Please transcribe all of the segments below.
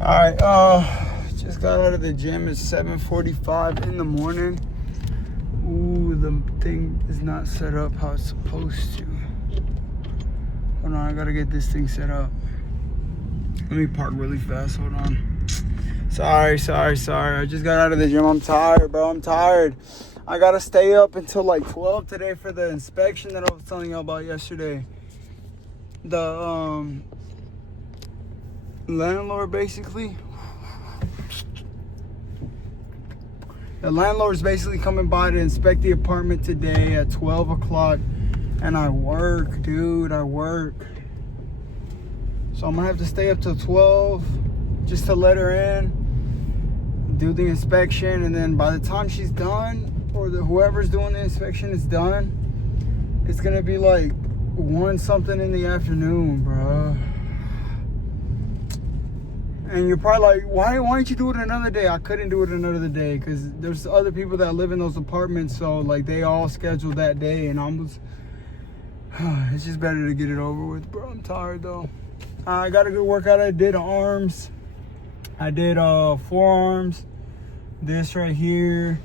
Alright, just got out of the gym. It's 7:45 in the morning. Ooh, the thing is not set up how it's supposed to. Hold on, I gotta get this thing set up. Let me park really fast, hold on. Sorry. I just got out of the gym. I'm tired, bro. I'm tired. I gotta stay up until like 12 today for the inspection that I was telling you about yesterday. The landlord basically. The landlord's basically coming by to inspect the apartment today at 12 o'clock. And I work, dude. I work. So I'm gonna have to stay up till 12 just to let her in, do the inspection, and then by the time she's done, or whoever's doing the inspection is done, it's gonna be like 1 something in the afternoon, bro. And you're probably like, why don't you do it another day? I couldn't do it another day because there's other people that live in those apartments, so like they all scheduled that day, and it's just better to get it over with, bro. I'm tired though. I got a good workout. I did arms. I did forearms. This right here.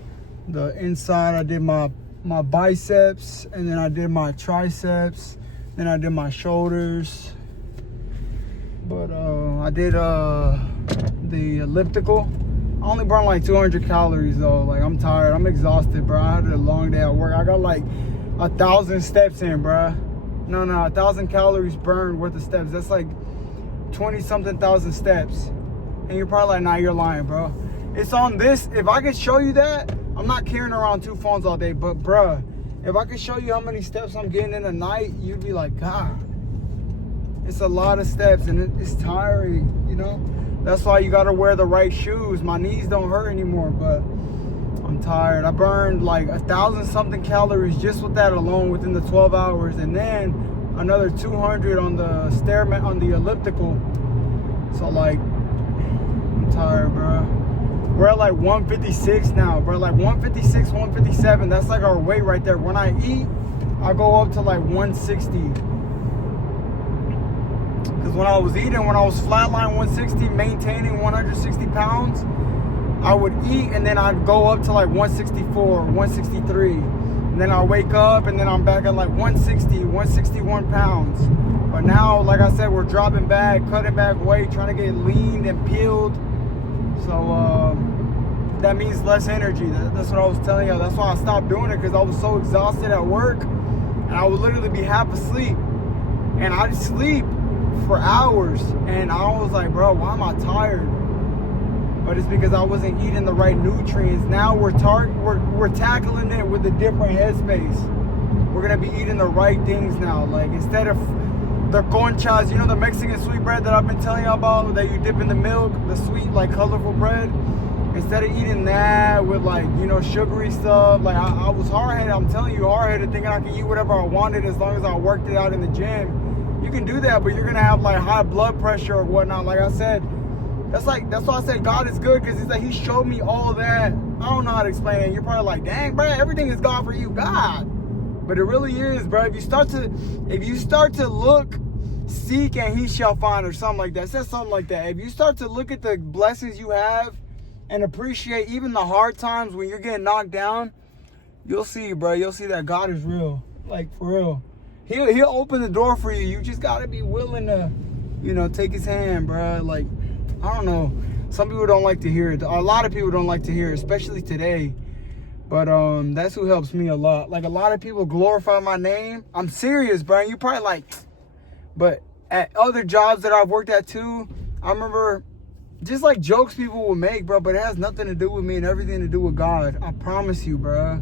The inside, I did my biceps, and then I did my triceps. Then I did my shoulders. But I did the elliptical. I only burned like 200 calories though. Like, I'm tired. I'm exhausted, bro. I had a long day at work. I got like 1,000 steps in, bro. No, 1,000 calories burned worth of steps. That's like 20-something thousand steps. And you're probably like, nah, you're lying, bro. It's on this. If I could show you that, I'm not carrying around 2 phones all day. But, bruh, if I could show you how many steps I'm getting in a night, you'd be like, God. It's a lot of steps, and it's tiring, you know? That's why you got to wear the right shoes. My knees don't hurt anymore, but I'm tired. I burned like 1,000-something calories just with that alone within the 12 hours. And then another 200 on the stairmat, on the elliptical. So, like, I'm tired, bro. We're at like 156 now, bro. Like 156, 157. That's like our weight right there. When I eat, I go up to like 160. Because when I was flatline 160, maintaining 160 pounds, I would eat and then I'd go up to like 164, 163. And then I'll wake up and then I'm back at like 160, 161 pounds. But now, like I said, we're dropping back, cutting back weight, trying to get lean and peeled. So that means less energy. That's what I was telling you. That's why I stopped doing it, because I was so exhausted at work. And I would literally be half asleep. And I'd sleep for hours. And I was like, bro, why am I tired? But it's because I wasn't eating the right nutrients. Now we're tackling it with a different headspace. We're gonna be eating the right things now. Like, instead of the conchas, you know, the Mexican sweet bread that I've been telling you about, that you dip in the milk, the sweet, like, colorful bread. Instead of eating that with, like, you know, sugary stuff, like, I was hard-headed. I'm telling you, hard-headed, thinking I could eat whatever I wanted as long as I worked it out in the gym. You can do that, but you're gonna have like high blood pressure or whatnot. Like I said, that's why I said God is good, because He showed me all that. I don't know how to explain it. You're probably like, dang, bro, everything is God for you, God. But it really is, bro. If you start to look, seek, and He shall find, or something like that. It says something like that. If you start to look at the blessings you have and appreciate even the hard times when you're getting knocked down, you'll see, bro. You'll see that God is real, like, for real. He'll open the door for you. You just gotta be willing to, you know, take His hand, bro. Like, I don't know. Some people don't like to hear it. A lot of people don't like to hear it, especially today. But that's who helps me a lot. Like, a lot of people glorify my name. I'm serious, bro. You probably like, but at other jobs that I've worked at too, I remember just like jokes people will make, bro. But it has nothing to do with me and everything to do with God. I promise you, bro.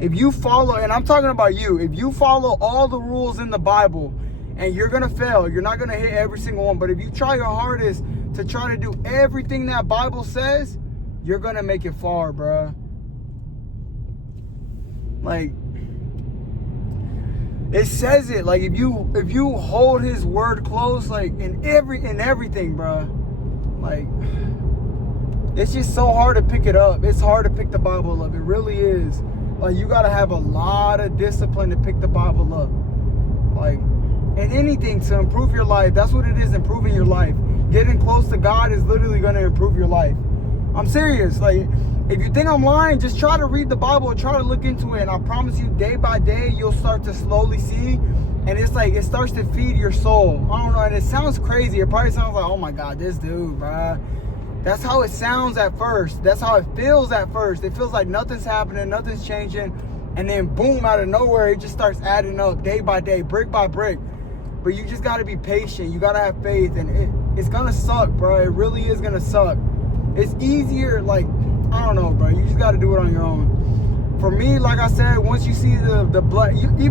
If you follow, and I'm talking about you, if you follow all the rules in the Bible, and you're going to fail, you're not going to hit every single one, but if you try your hardest to try to do everything that Bible says, you're going to make it far, bruh. Like, it says it, like, if you hold His word close, like, in everything, bruh, like, it's just so hard to pick it up. It's hard to pick the Bible up. It really is. Like, you got to have a lot of discipline to pick the Bible up. Like, and anything to improve your life. That's what it is, improving your life. getting close to God is literally going to improve your life. I'm serious. Like, if you think I'm lying, just try to read the Bible, try to look into it, and I promise you, day by day, you'll start to slowly see, and it's like, it starts to feed your soul. I don't know, and it sounds crazy. It probably sounds like, oh my God, this dude, bruh. That's how it sounds at first. That's how it feels at first. It feels like nothing's happening, nothing's changing, and then boom, out of nowhere, it just starts adding up day by day, brick by brick. But you just gotta be patient. You gotta have faith, and it's gonna suck, bro. It really is gonna suck. It's easier, like, I don't know, bro. You just gotta do it on your own. For me, like I said, once you see even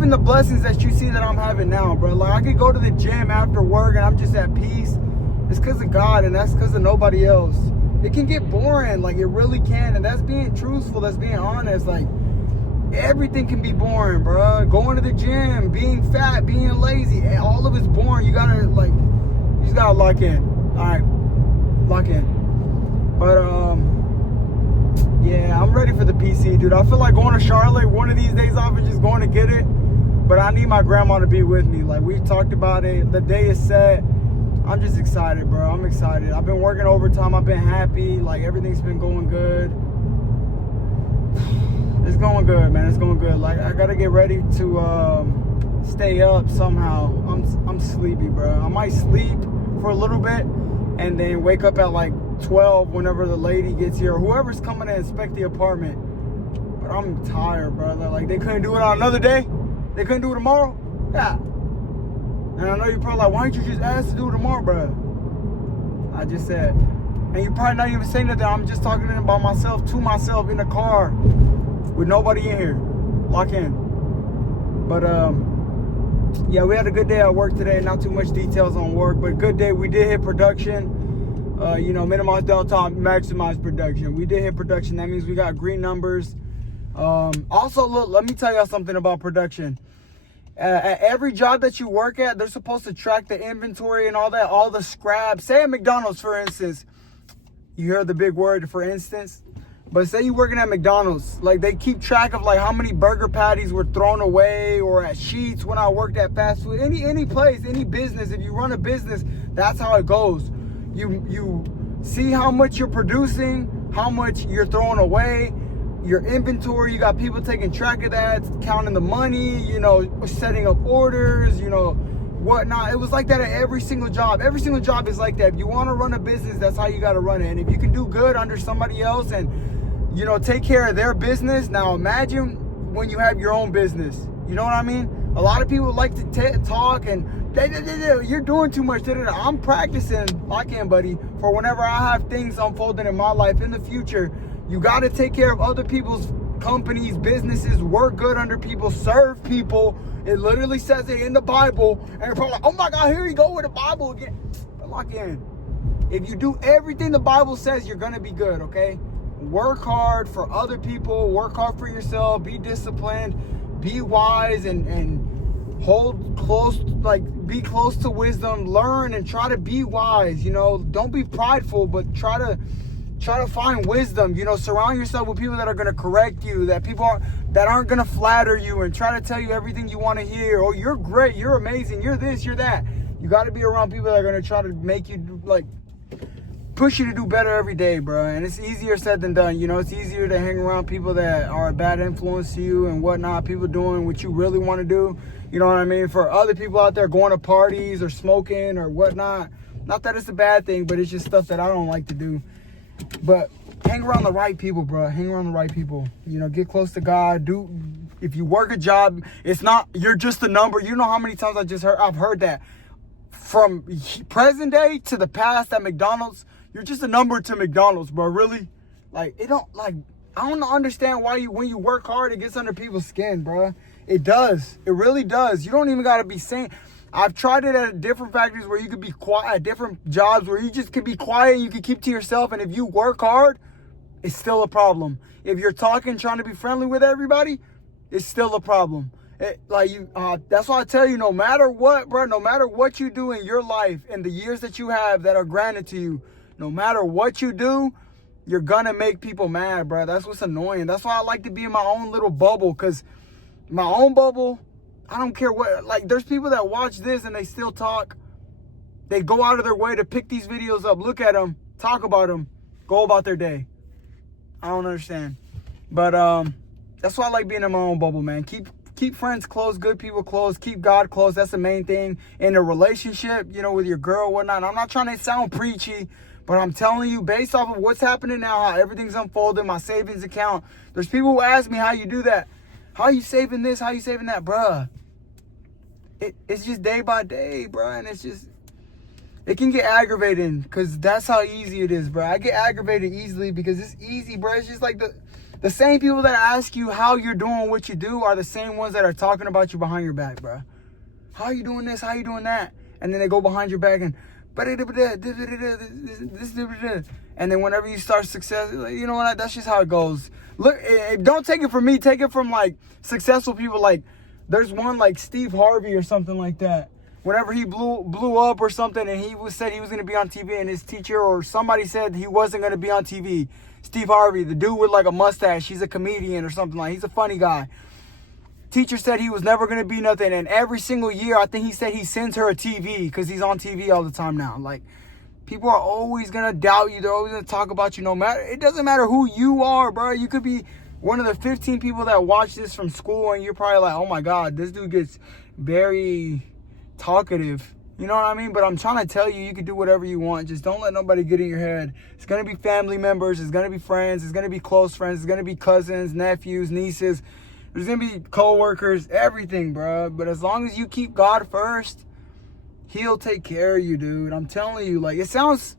the blessings that you see that I'm having now, bro. Like, I could go to the gym after work and I'm just at peace. It's because of God, and that's because of nobody else. It can get boring, like, it really can, and that's being truthful, that's being honest. Like, everything can be boring, bro. Going to the gym, being fat, being lazy, all of it's boring. You gotta, like, you just gotta lock in. All right, lock in. But yeah, I'm ready for the PC, dude. I feel like going to Charlotte one of these days off and just going to get it. But I need my grandma to be with me. Like, we talked about it. The day is set. I'm just excited, bro. I'm excited. I've been working overtime. I've been happy. Like, everything's been going good. It's going good, man. It's going good. Like, I gotta get ready to stay up somehow. I'm sleepy, bro. I might sleep for a little bit and then wake up at like 12 whenever the lady gets here, or whoever's coming to inspect the apartment. But I'm tired, brother. Like, they couldn't do it on another day? They couldn't do it tomorrow? Yeah. And I know you're probably like, why didn't you just ask to do it tomorrow, bro? I just said. And you're probably not even saying nothing. I'm just talking about myself to myself in the car with nobody in here. Lock in. But yeah, we had a good day at work today. Not too much details on work, but good day. We did hit production. You know, minimize downtime, maximize production. We did hit production. That means we got green numbers. Also, look, let me tell y'all something about production. At every job that you work at, they're supposed to track the inventory and all that, all the scraps. Say at McDonald's, for instance. You heard the big word, for instance. But say you're working at McDonald's. Like, they keep track of, like, how many burger patties were thrown away, or at Sheetz when I worked at fast food. Any place, any business. If you run a business, that's how it goes. You see how much you're producing, how much you're throwing away, your inventory. You got people taking track of that, counting the money, you know, setting up orders, you know, whatnot. It was like that at every single job. Every single job is like that. If you want to run a business, that's how you got to run it. And if you can do good under somebody else and, you know, take care of their business, now imagine when you have your own business. You know what I mean? A lot of people like to talk and you're doing too much. I'm practicing, lock in, buddy, for whenever I have things unfolding in my life in the future. You got to take care of other people's companies, businesses, work good under people, serve people. It literally says it in the Bible. And you're probably like, oh my God, here you go with the Bible again. But lock in. If you do everything the Bible says, you're going to be good, okay? Work hard for other people. Work hard for yourself. Be disciplined. Be wise and hold close, like, be close to wisdom. Learn and try to be wise. You know, don't be prideful, but try to find wisdom. You know, surround yourself with people that are going to correct you, that aren't going to flatter you and try to tell you everything you want to hear. Oh, you're great, you're amazing, you're this, you're that. You got to be around people that are going to try to make you, like, push you to do better every day, bro. And it's easier said than done. You know, it's easier to hang around people that are a bad influence to you and whatnot, people doing what you really want to do. You know what I mean? For other people out there going to parties or smoking or whatnot, not that it's a bad thing, but it's just stuff that I don't like to do. But hang around the right people, bro. Hang around the right people. You know, get close to God. If you work a job, it's not, you're just a number. You know how many times I've heard that from present day to the past at McDonald's. You're just a number to McDonald's, bro. Really? Like, I don't understand why when you work hard, it gets under people's skin, bro. It does. It really does. You don't even got to be saying. I've tried it at different factories where you could be quiet, at different jobs where you just can be quiet, you can keep to yourself, and if you work hard, it's still a problem. If you're talking, trying to be friendly with everybody, it's still a problem. That's why I tell you, no matter what, bro, no matter what you do in your life and the years that you have that are granted to you, no matter what you do, you're gonna make people mad, bro. That's what's annoying. That's why I like to be in my own little bubble, because my own bubble, I don't care what, like, there's people that watch this and they still talk They go out of their way to pick these videos up, look at them, talk about them, go about their day. I don't understand. But that's why I like being in my own bubble, man. Keep friends close, good people close, keep God close. That's the main thing in a relationship, you know, with your girl, whatnot. I'm not trying to sound preachy, but I'm telling you, based off of what's happening now, how everything's unfolding, my savings account, there's people who ask me how you do that. How you saving this? How you saving that? Bruh. It's just day by day, bruh. And it's just, it can get aggravating because that's how easy it is, bruh. I get aggravated easily because it's easy, bruh. It's just like the same people that ask you how you're doing what you do are the same ones that are talking about you behind your back, bruh. How you doing this? How you doing that? And then they go behind your back and and then whenever you start success, you know what? That's just how it goes. Look, don't take it from me. Take it from like successful people. Like there's one like Steve Harvey or something like that. Whenever he blew up or something, and he said he was going to be on TV, and his teacher or somebody said he wasn't going to be on TV. Steve Harvey, the dude with like a mustache, he's a comedian or something like. He's a funny guy. Teacher said he was never going to be nothing, and every single year, I think he said he sends her a TV because he's on TV all the time now. Like, people are always going to doubt you. They're always going to talk about you no matter. It doesn't matter who you are, bro. You could be one of the 15 people that watch this from school, and you're probably like, oh my God, this dude gets very talkative. You know what I mean? But I'm trying to tell you, you can do whatever you want. Just don't let nobody get in your head. It's going to be family members. It's going to be friends. It's going to be close friends. It's going to be cousins, nephews, nieces. There's going to be co-workers, everything, bro. But as long as you keep God first, he'll take care of you, dude. I'm telling you, like, it sounds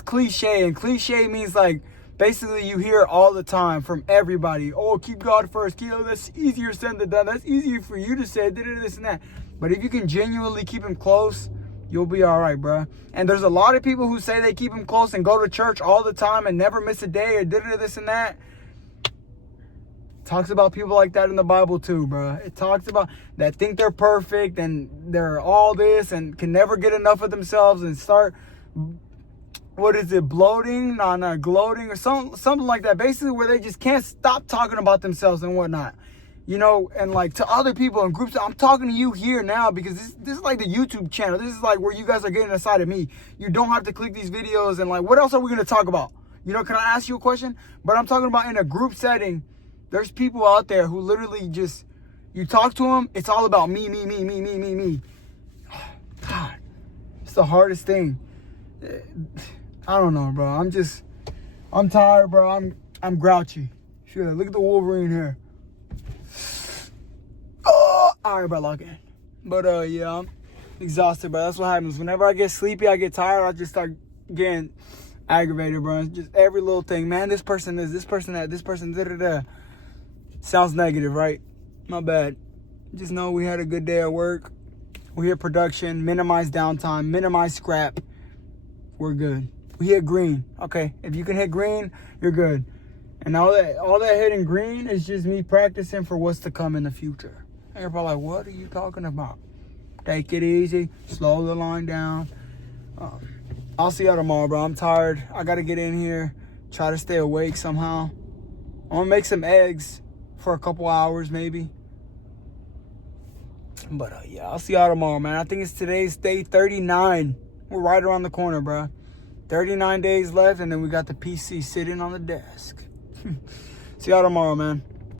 cliche, and cliche means like basically you hear it all the time from everybody. Oh, keep God first. That's easier said than done. That's easier for you to say, this and that. But if you can genuinely keep him close, you'll be all right, bro. And there's a lot of people who say they keep him close and go to church all the time and never miss a day or this and that. Talks about people like that in the Bible too, bro. It talks about that think they're perfect and they're all this and can never get enough of themselves and start, bloating, gloating or something like that. Basically where they just can't stop talking about themselves and whatnot. You know, and like to other people in groups, I'm talking to you here now because this is like the YouTube channel. This is like where you guys are getting inside of me. You don't have to click these videos and like, what else are we going to talk about? You know, can I ask you a question? But I'm talking about in a group setting. There's people out there who literally just, you talk to them, it's all about me. God, it's the hardest thing. I don't know, bro. I'm tired, bro. I'm grouchy. Sure, look at the Wolverine here. Oh, all right, bro, lock in. But yeah, I'm exhausted, bro. That's what happens. Whenever I get sleepy, I get tired, I just start getting aggravated, bro. It's just every little thing. Man, this person this person that, this person da-da-da. Sounds negative, right? My bad. Just know we had a good day at work. We hit production, minimize downtime, minimize scrap. We're good. We hit green. Okay, if you can hit green, you're good. And all that hitting green is just me practicing for what's to come in the future. And you're probably like, what are you talking about? Take it easy. Slow the line down. I'll see y'all tomorrow, bro. I'm tired. I got to get in here. Try to stay awake somehow. I'm going to make some eggs for a couple hours maybe. But yeah, I'll see y'all tomorrow, man. I think it's today's day 39. We're right around the corner, bro. 39 days left, and then we got the PC sitting on the desk. See y'all tomorrow, man.